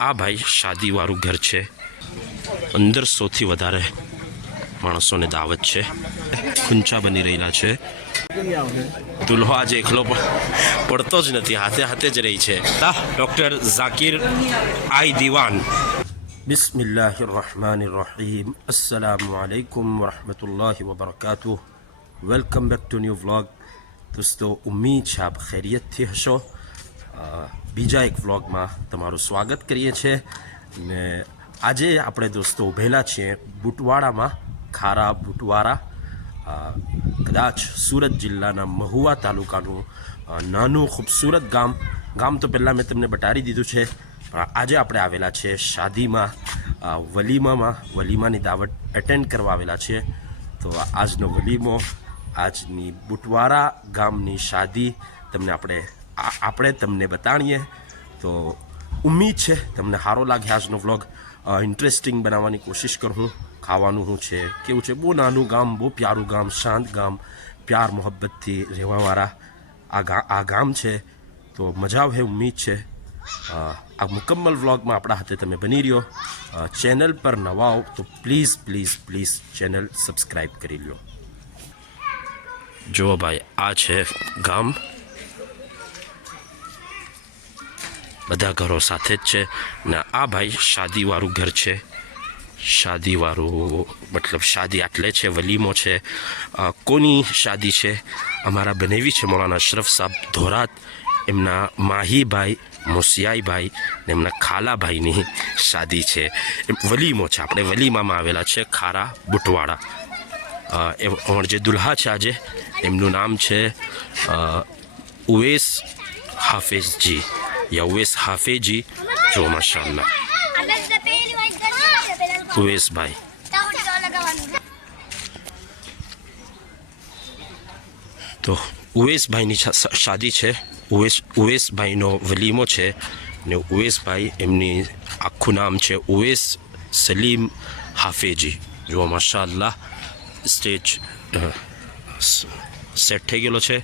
આ ભાઈ શાદીવાળું ઘર છે. અંદર સૌથી વધારે માણસોને દાવત છે. ખુંચા બની રહેલા છે. દુલ્હો આજે એકલો પડતો જ નથી, હાથે હાથે જ રહી છે. Doctor Zakir I Diwan. બિસ્મિલ્લાહિર રહમાનિર રહીમ. અસ્સલામુ અલૈકુમ વરહમતુલ્લાહિ વબરકાતુહ. Welcome back to new vlog. દોસ્તો, ઉમ્મીદ છે આપ ખૈરિયતથી હશો. બીજા એક વ્લોગમાં તમારું સ્વાગત કરીએ છીએ. ને આજે આપણે દોસ્તો ઊભેલા છીએ બુટવાડામાં, ખારા બુટવાડા. કદાચ સુરત જિલ્લાના મહુવા તાલુકાનું નાનું ખૂબસૂરત ગામ તો પહેલાં મેં તમને બતાવી દીધું છે. આજે આપણે આવેલા છે શાદીમાં, વલીમાની દાવત એટેન્ડ કરવા આવેલા છે. તો આજનો વલીમો, આજની બુટવાડા ગામની શાદી આપણે તમને બતાડીએ. તો ઉમ્મીદ છે તમને સારો લાગે આજનો વ્લોગ. ઇન્ટરેસ્ટિંગ બનાવવાની કોશિશ કરું. ખાવાનું શું છે, કેવું છે. બહુ નાનું ગામ, બહુ પ્યારું ગામ, શાંત ગામ, પ્યાર મોહબ્બતથી રહેવાવાળા આ ગામ છે. તો મજા આવે ઉમ્મીદ છે. આ મુકમ્મલ વ્લોગમાં આપણા હાથે તમે બની રહ્યો. ચેનલ પર નવા હો તો please please please channel subscribe કરી લો. જો ભાઈ, આ છે ગામ. બધા ઘરો સાથે જ છે ને આ ભાઈ શાદીવાળું ઘર છે. શાદીવાળું મતલબ શાદી આટલે છે, વલીમો છે. કોની શાદી છે? અમારા બનેવી છે મૌલાના અશરફ સાહેબ ધોરાત, એમના માહીભાઈ મોસિયાઈભાઈ ને એમના ખાલાભાઈની શાદી છે. વલીમો છે. આપણે વલીમામાં આવેલા છે ખારા બુટવાડા. જે દુલ્હા છે આજે, એમનું નામ છે ઉવેસ હાફિઝજી યા ઉવેસ હાફેજી. જો માશાઅલ્લાહ, ઉવેસભાઈ. તો ઉવેસભાઈની શાદી છે. ઉવેસભાઈનો વલીમો છે ને ઉવેસભાઈ, એમની આખું નામ છે ઉવેસ સલીમ હાફેજી. જો માશાઅલ્લાહ, સ્ટેજ સેટ થઈ ગયેલો છે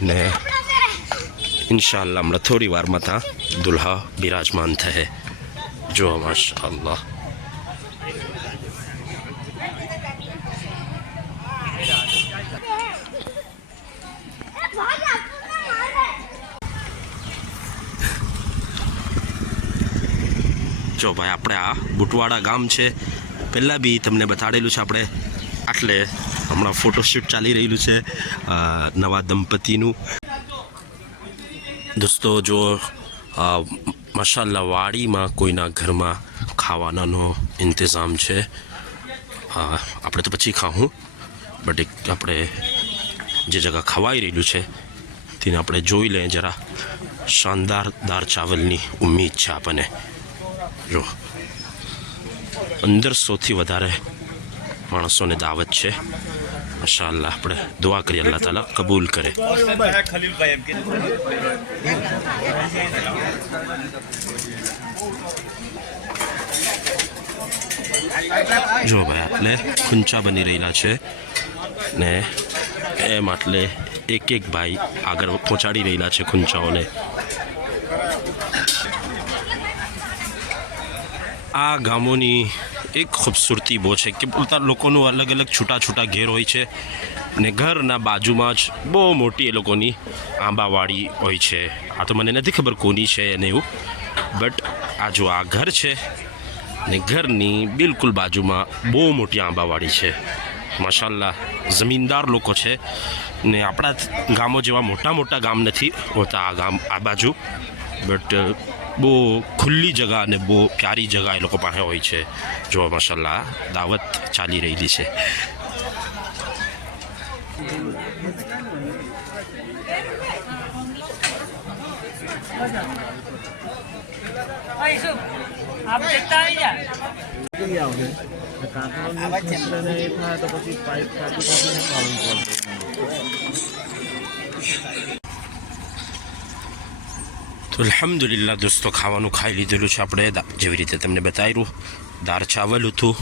ને ઇન્શાઅલ્લાહ હમણાં થોડી વારમાં ત્યાં દુલ્હા બિરાજમાન થશે. જો માશાઅલ્લાહ. જો ભાઈ, આપણે આ બુટવાડા ગામ છે. પહેલાં બી તમને બતાડેલું છે આપણે. એટલે હમણાં ફોટોશૂટ ચાલી રહેલું છે નવા દંપતીનું. દોસ્તો જો માશાઅલ્લાહ, વાડીમાં કોઈના ઘરમાં ખાવાનાનો ઇંતજામ છે. આપણે તો પછી ખાવું, બટ એક આપણે જે જગા ખવાઈ રહેલું છે તેને આપણે જોઈ લઈએ જરા. શાનદાર દાળ ચાવલની ઉમ્મીદ છે આપણને. જો અંદર સૌથી વધારે માણસોને દાવત છે. માશાઅલ્લાહ, આપણે દુઆ કરીએ અલ્લાહ તાલા કબૂલ કરે. જો ભાઈ, એટલે ખુંચા બની રહેલા છે ને એમ એટલે એક એક ભાઈ આગળ પહોંચાડી રહેલા છે ખુંચાઓને. આ ગામોની એક ખૂબસૂરતી બહુ છે કે પોતા લોકોનું અલગ અલગ છૂટા છૂટા ઘેર હોય છે ને ઘરના બાજુમાં જ બહુ મોટી એ લોકોની આંબાવાડી હોય છે. આ તો મને નથી ખબર કોની છે એને એવું, બટ આ જો આ ઘર છે ને ઘરની બિલકુલ બાજુમાં બહુ મોટી આંબાવાડી છે. માશાઅલ્લાહ, જમીનદાર લોકો છે ને આપણા ગામો જેવા મોટા મોટા ગામ નથી હોતા આ બાજુ, બટ બહુ ખુલ્લી જગા અને બહુ પ્યારી જગા એ લોકો પાસે હોય છે. જો માશાઅલ્લાહ, દાવત ચાલી રહેલી છે. તો અલ્હમ્દુલિલ્લાહ દોસ્તો, ખાવાનું ખાઈ લીધેલું છે આપણે. જેવી રીતે તમને બતાવ્યું, દાળ ચાવલ હતું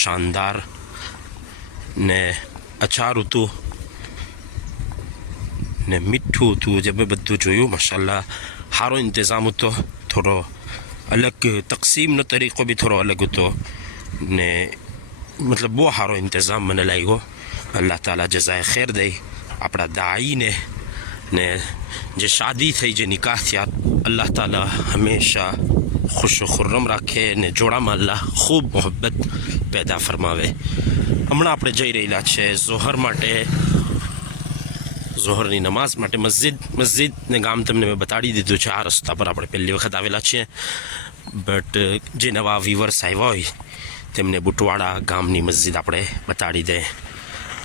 શાનદાર ને અચાર હતું ને મીઠું હતું. જે મેં બધું જોયું માશાઅલ્લાહ, સારો ઇંતજામ હતો. થોડો અલગ તકસીમનો તરીકો બી થોડો અલગ હતો ને મતલબ બહુ સારો ઇંતજામ મને લાગ્યો. અલ્લાહ તાલા જઝાએ ખેર દે આપણા દાઈને ને જે શાદી થઈ, જે નિકાહ થયા, અલ્લાહ તાલા હંમેશા ખુશો ખુર્રમ રાખે ને જોડામાં અલ્લાહ ખૂબ મોહબ્બત પેદા ફરમાવે. હમણાં આપણે જઈ રહેલા છે ઝોહર માટે, ઝોહરની નમાઝ માટે મસ્જિદને ગામ તમને મેં બતાડી દીધું છે. આ રસ્તા પર આપણે પહેલી વખત આવેલા છીએ. બટ જે નવા વ્યુઅર્સ આવ્યા હોય તેમને બુટવાડા ગામની મસ્જિદ આપણે બતાડી દે.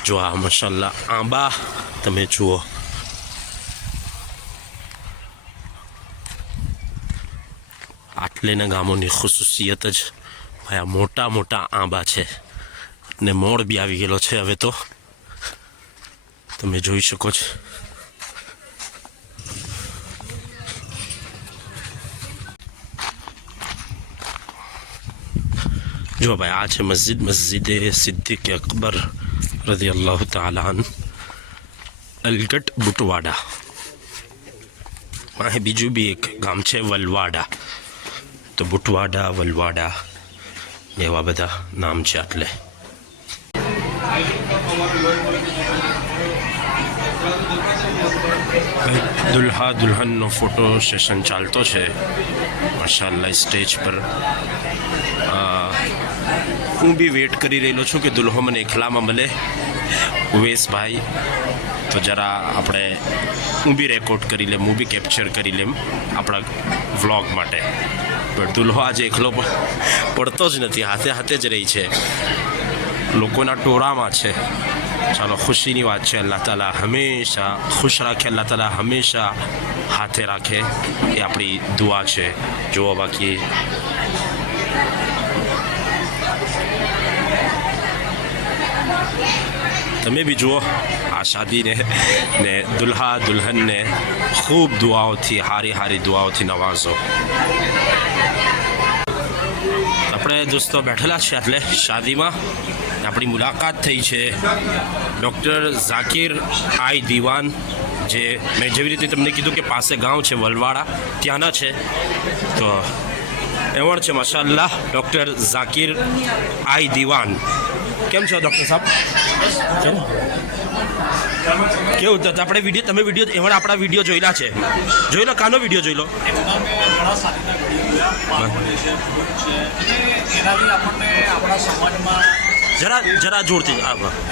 જો આ માશાઅલ્લાહ આંબા તમે જુઓ, આટલેના ગામોની ખુશુસિયત જ ભાઈ આ મોટા મોટા આંબા છે ને મોડ બી આવી ગયેલો છે હવે તો તમે જોઈ શકો છો. જો ભાઈ આ છે મસ્જિદે સિદ્દીક અકબર રઝિયલ્લાહુ તઆલા અન, અલગટ બુટવાડા. અહીં બીજું બી એક ગામ છે વલવાડા. તો બુટવાડા, વલવાડા એવા બધા નામ છે. એટલે દુલ્હા દુલ્હનનો ફોટો સેશન ચાલતો છે માશાઅલ્લાહ સ્ટેજ પર. હું બી વેટ કરી રહેલો છું કે દુલ્હો મને એકલામાં મળે. ઉવેશભાઈ તો જરા આપણે હું બી રેકોર્ડ કરી લેમ, હું બી કેપ્ચર કરી લેમ આપણા વ્લોગ માટે. પણ દુલ્હો આજે એકલો પડતો જ નથી, હાથે હાથે જ રહી છે, લોકોના ટોળામાં છે. ચાલો ખુશીની વાત છે. અલ્લાહ તાલા હંમેશા ખુશ રાખે, અલ્લાહ તાલા હંમેશા હાથે રાખે એ આપણી દુઆ છે. જુઓ બાકી તમે બી જુઓ આ શાદીને ને દુલ્હા દુલ્હનને ખૂબ દુઆઓથી, હારી હારી દુઆઓથી નવાજો. આપણે દોસ્તો બેઠેલા છે એટલે શાદીમાં આપણી મુલાકાત થઈ છે ડૉક્ટર ઝાકિર આઈ દીવાન, જે મેં જેવી રીતે તમને કીધું કે પાસે ગાંવ છે વલવાડા, ત્યાંના છે. તો એવણ છે માશાઅલ્લાહ ડૉક્ટર ઝાકિર આઈ દીવાન. કેમ છો ડૉક્ટર સાહેબ? કેવું તો આપણે વિડીયો, તમે વિડીયો એવણ આપણા વિડીયો જોયેલા છે? જોઈ લો, કાનો વિડીયો જોઈ લો. જરા જોરથી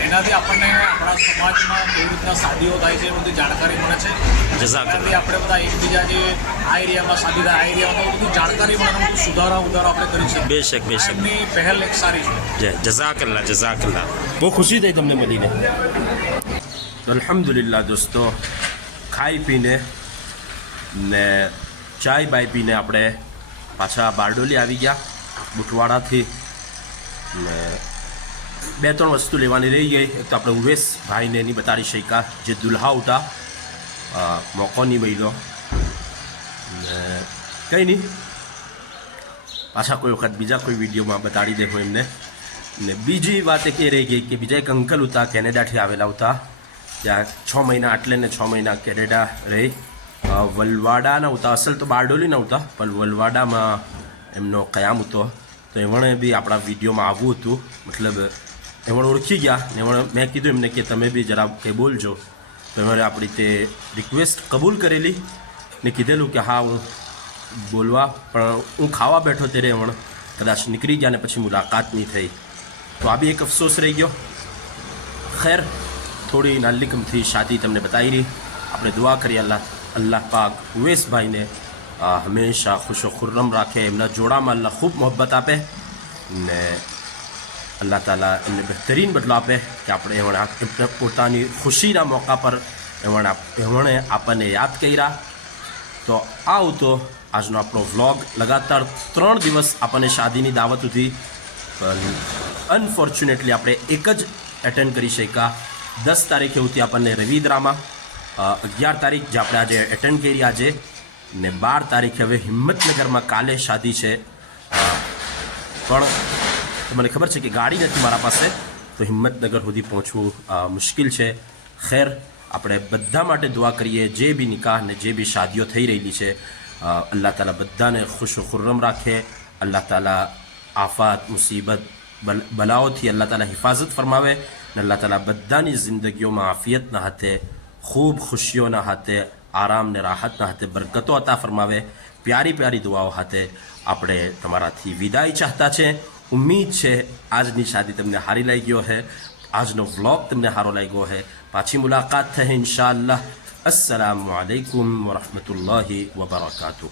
એનાથી આપણને આપણા સમાજમાં કેવી રીતના શાદીઓ થાય છે એ બધી જાણકારી મળે છે. એનાથી આપણે બધા એકબીજા જે આ એરિયામાં શાદી થાય, આ એરિયામાં બધી જાણકારી મળે, બધું સુધારો આપણે કરી શકીએ. બેશક બેશક. એમની પહેલ એક સારી છે. જઝાકલ્લા જઝાકલ્લા. બહુ ખુશી થઈ તમને મળીને. અલ્હમ્દુલિલ્લાહ દોસ્તો, ખાઈ પીને ને ચાય બાય પીને આપણે પાછા બારડોલી આવી ગયા બુટવાડાથી. ને 2-3 વસ્તુ લેવાની રહી ગઈ. એક તો આપણે ઉવેશ ભાઈને એની બતાડી શક્યા જે દુલ્હા ઉઠા મોકો નહીં મળ્યો. ને કંઈ નહીં, પાછા કોઈ વખત બીજા કોઈ વિડીયોમાં બતાડી દેવું એમને. ને બીજી વાત એક એ રહી ગઈ કે બીજા એક અંકલ હતા, કેનેડાથી આવેલા હતા. ત્યાં 6 મહિના આટલે ને 6 મહિના કેનેડા રહી. વલવાડાના હતા, અસલ તો બારડોલીના હતા, પણ વલવાડામાં એમનો કયામ હતો. તો એમણે બી આપણા વિડીયોમાં આવવું હતું, મતલબ એમણે ઓળખી ગયા ને મેં કીધું એમને કે તમે બી જરા કંઈ બોલજો. તો એમણે આપણી તે રિક્વેસ્ટ કબૂલ કરેલી ને કીધેલું કે હા હું બોલવા, પણ હું ખાવા બેઠો ત્યારે એમણે કદાચ નીકળી ગયા ને પછી મુલાકાત નહીં થઈ. તો આ બી એક અફસોસ રહી ગયો. ખેર, થોડી નાલ્લીકમથી શાદી તમને બતાવી રહી. આપણે દુઆ કરીએ અલ્લાહ પાક ઉવેશભાઈને હંમેશા ખુશો ખુર્રમ રાખે, એમના જોડામાં અલ્લાહ ખૂબ મોહબ્બત આપે ને અલ્લાહ તાલા એમને બહેતરીન બદલો આપે કે આપણે એમણે પોતાની ખુશીના મોકા પર એમણે આપણને યાદ કર્યા. તો આવું તો આજનો આપણો વ્લોગ. લગાતાર 3 દિવસ આપણને શાદીની દાવત હતી, પણ અનફોર્ચ્યુનેટલી આપણે એક જ એટેન્ડ કરી શક્યા. 10 તારીખે હતી આપણને રવિદ્રામાં, 11 તારીખ જે આપણે આજે એટેન્ડ કરી આજે, ને 12 તારીખે હવે હિંમતનગરમાં કાલે શાદી છે. પણ મને ખબર છે કે ગાડી નથી મારા પાસે, તો હિંમતનગર સુધી પહોંચવું મુશ્કેલ છે. ખેર, આપણે બધા માટે દુઆ કરીએ જે બી નિકાહ ને જે બી શાદીઓ થઈ રહેલી છે अल्लाह ताला बधाने खुश खुर्रम राखे। अल्लाह ताला आफात मुसीबत बलाओथी अल्लाह ताला हिफाजत फरमावे ने अल्लाह ताला बधानी जिंदगीओमां आफियतना हाथे खूब खुशीओना हाथे आराम ने राहतना हाथे बरकतो अता फरमावे। प्यारी प्यारी दुआओ हाथे આપણે તમારાથી વિદાય ચાહતા છે। ઉમ્મીદ છે આજની શાદી તમને સારી લાગ્યો હે, આજનો વ્લોગ તમને સારો લાગ્યો હે। પાછી મુલાકાત થશે ઇન્શાઅલ્લાહ। અસ્સલામુ અલૈકુમ વરહમતુલ્લાહિ વબરકાતુહ।